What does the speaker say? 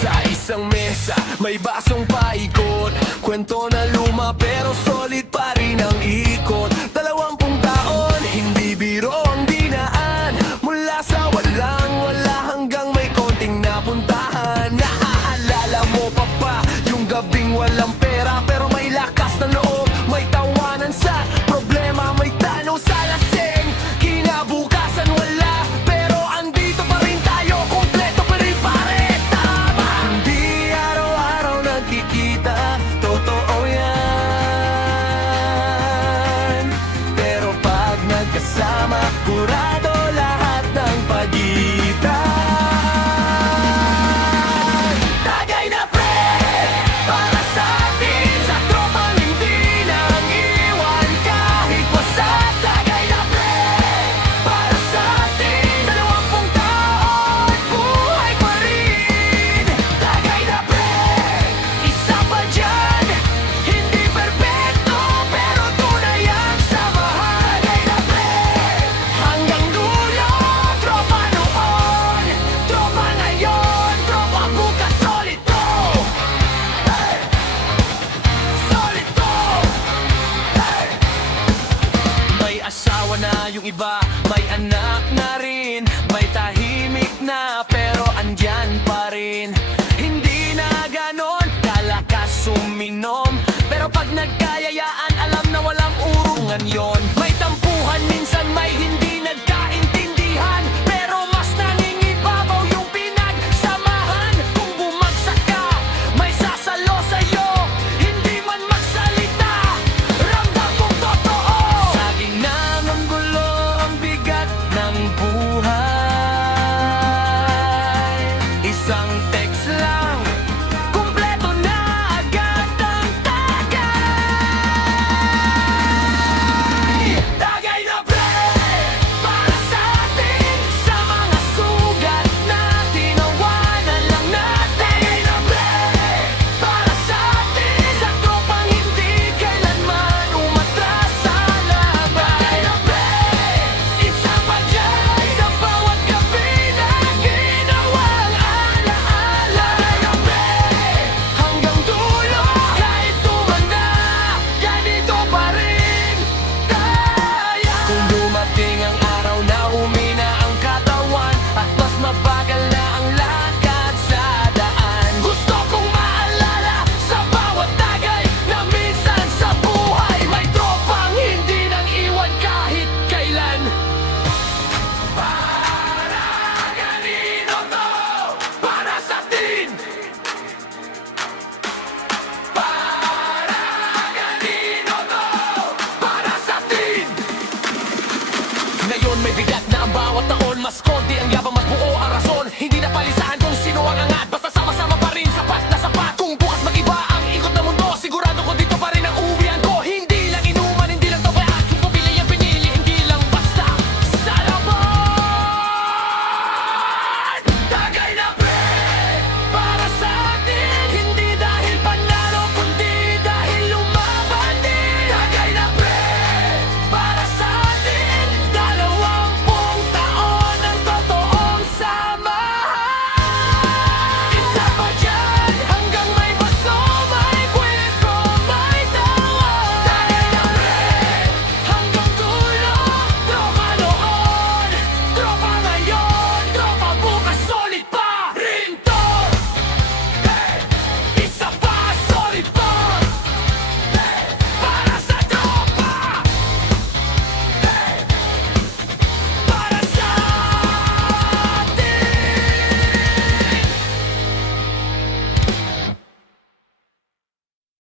Sa isang mesa, may basong paikot, kwento na luma pero solid pa rin ang ikot. 20 taon, hindi biro ang dinaan, mula sa walang-wala hanggang may konting napuntahan. Naaalala mo pa ba yung gabing walang pera pero may lakas na loob, may tawanan sa problema, may tanong sa lasing. Kinabukasan wala pero andito pa rin tayo, kompleto pa rin pare. Tama, hindi araw-araw nagkikita, totoo yan. Pero pag nagkasama, kurado lahat ng pagitan. Tagay na pre, para sa atin, sa tropang hindi nang iwan kahit wasak. Tagay na pre, para sa atin, 20 taon, buhay pa rin. Tagay na pre, isa pa dyan, hindi perpekto pero tunay ang samahan. Tagay na pre, hanggang dulo, tropa noon, tropa ngayon, tropa bukas, solid to. Hey! Solid to. Hey! May asawa na yung iba, may anak na rin, may tahimik na pero andyan pa rin. Hindi na ganon kalakas uminom, pero pag nagkayayaan alam na walang urungan yon. May tampuhan, minsan may hindi nagkaintindihan, pero mas nangingibabaw yung pinagsamahan. Kung bumagsak ka, may sasalo sa'yo, hindi man magsalita, ramdam kong totoo. Saging na ng gulo ang bigat ng buhay, isang text lang, kumpleto na agad ang tagay. Tagay na pre, para sa atin, sa mga sugat na tinawanan lang natin. Tagay na pre, para sa atin, sa tropang hindi kailanman umatras sa laban. Tagay na pre, isa pa dyan, sa bawat gabi na ginawang alaala. Tagay na pre, hanggang dulo, kahit tumanda, ganito pa rin tayo. Kung dumating ang araw na humina ang katawan at mas mabagal na ang lakad sa daan, gusto kong maalala sa bawat tagay na minsan sa buhay may tropang hindi nang iwan kahit kailan. Para kanino to? Para sa atin. Para kanino to? Para sa atin. Ngayon may bigat na ang bawat taon, mas konti ang yabang